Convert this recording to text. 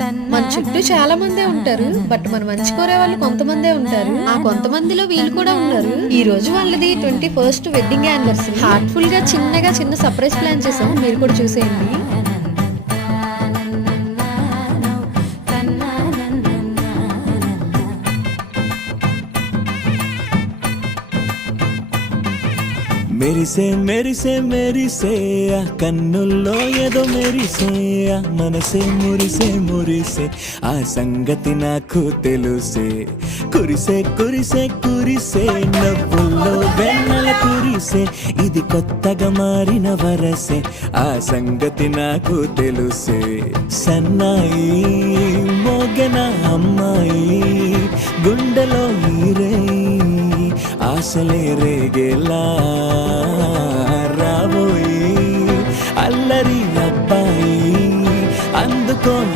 మన చుట్టూ చాలా మందే ఉంటారు. బట్ మన మంచి కోరే వాళ్ళు కొంతమందే ఉంటారు. ఆ కొంతమందిలో వీళ్ళు కూడా ఉన్నారు. ఈ రోజు వాళ్ళది 21st వెడ్డింగ్ యానివర్సరీ. హార్ట్ఫుల్ గా చిన్న సర్ప్రైజ్ ప్లాన్ చేసాం. మీరు కూడా చూసేయండి. మెరిసే మెరిసే మెరిసే ఆ కన్నుల్లో ఏదో మెరిసే ఆ మనసే మురిసే మురిసే ఆ సంగతి నాకు తెలుసే కురిసే కురిసే కురిసే నవ్వుల్లో వెన్నెల కురిసే ఇది కొత్తగా మారిన వరసే ఆ సంగతి నాకు తెలుసే సన్నాయి మోగన అమ్మాయి గుండెలో నీరే ఆశలే రేగేలా రాబోయి అల్లరి అబ్బాయి అందుకో